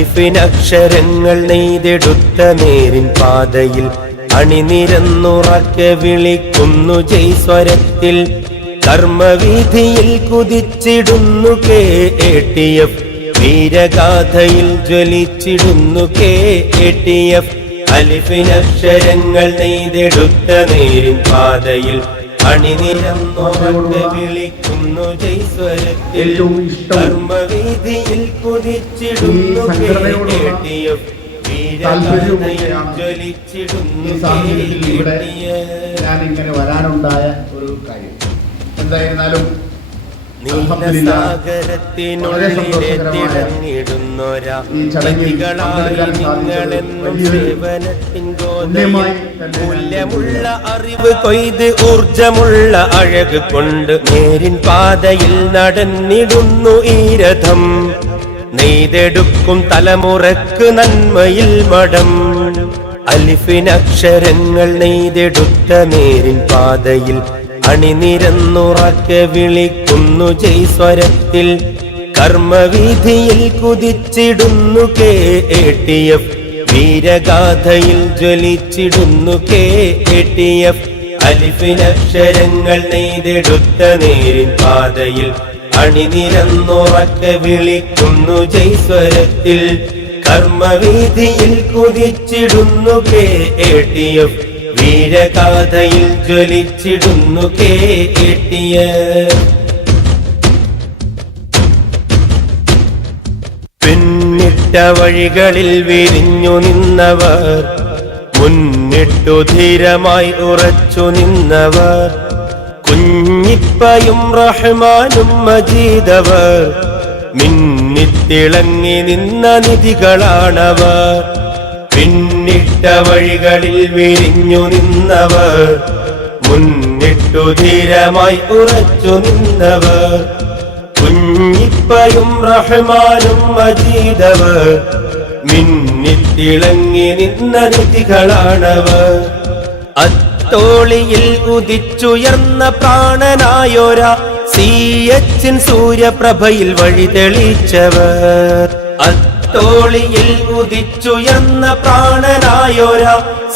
അലിഫിനക്ഷരങ്ങൾ നെയ്തെടുത്ത നേരിൻ പാതയിൽ അണിനിരന്നുറക്കെ വിളിക്കുന്നു ജയ്സ്വരത്തിൽ കർമ്മവിധിയിൽ കുതിച്ചിടുന്നു കെ ടി എഫ്. വീരഗാഥയിൽ ജ്വലിച്ചിടുന്നു കെ ടി എഫ്. അലിഫിനക്ഷരങ്ങൾ നെയ്തെടുത്ത നേരിൻ പാതയിൽ അണിനിരന്നുറക്കെ വിളിക്കുന്നു ജയ്സ്വരത്തിൽ. കർമ്മവീതിയിൽ കുതിച്ചിടുന്നു ജ്വലിച്ചിടുന്നു ഈ സാഹചര്യത്തിൽ ഇവിടെ ഞാൻ ഇങ്ങനെ വരാനുണ്ടായ ഒരു കാര്യം. എന്തായിരുന്നാലും നിങ്ങളെന്നും സേവനത്തിൻ മൂല്യമുള്ള അറിവ് കൊയ്ത് ഊർജമുള്ള അഴക് കൊണ്ട് നേരിൻ പാതയിൽ നടന്നിടുന്നു ഈ രഥം. നെയ്തെടുക്കും തലമുറയ്ക്ക് നന്മയിൽ മടം അലിഫിനക്ഷരങ്ങൾ നെയ്തെടുത്ത നേരിൻ പാതയിൽ അണിനിരന്നുറക്കെ വിളിക്കുന്നു ജയ്സ്വരത്തിൽ കർമ്മവിധിയിൽ കുതിച്ചിടുന്നു കെ എ ടി എഫ്. വീരഗാഥയിൽ ജ്വലിച്ചിടുന്നു കെ എ ടി എഫ്. അലിഫിനക്ഷരങ്ങൾ നെയ്തെടുത്ത നേരിൻ പാതയിൽ അണിനിരന്നുറക്കെ വിളിക്കുന്നു ജയ്സ്വരത്തിൽ കർമ്മവീതിയിൽ കുതിച്ചിടുന്നു കെ എ ടി എഫ്. വീരഗാഥയിൽ ജ്വലിച്ചിടുന്നു കേട്ടിയ പിന്നിട്ട വഴികളിൽ വിരിഞ്ഞു നിന്നവർ മുന്നിട്ടു ധീരമായി ഉറച്ചു നിന്നവർ കുഞ്ഞിപ്പയും റഹ്മാനും മജീദവർ മിന്നിത്തിളങ്ങി നിന്ന നിധികളാണവർ. പിന്നിട്ട വഴികളിൽ വിരിഞ്ഞു നിന്നവർ മുന്നിട്ടു ധീരമായി ഉറച്ചു നിന്നവർ. കുഞ്ഞിപ്പയും റഹ്മാനും മജീദവർ മിന്നിത്തിളങ്ങി നിന്ന നിധികളാണവർ. അത്തോളിയിൽ ഉദിച്ചുയർന്ന പ്രാണനായോരാ സി എച്ചിൻ സൂര്യപ്രഭയിൽ വഴി തെളിച്ചവർ. അത്തോളിയിൽ ഉദിച്ചുയർന്ന പ്രാണനായോര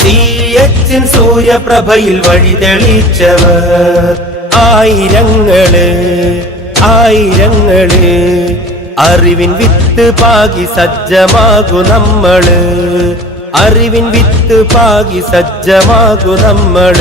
സി എച്ചിൻ സൂര്യപ്രഭയിൽ വഴി തെളിച്ചവർ ആയിരങ്ങൾ ആയിരങ്ങൾ അറിവിൻ വിത്ത് പാകി സജ്ജമാകു നമ്മൾ. അറിവിൻ വിത്ത് പാകി സജ്ജമാകു നമ്മൾ.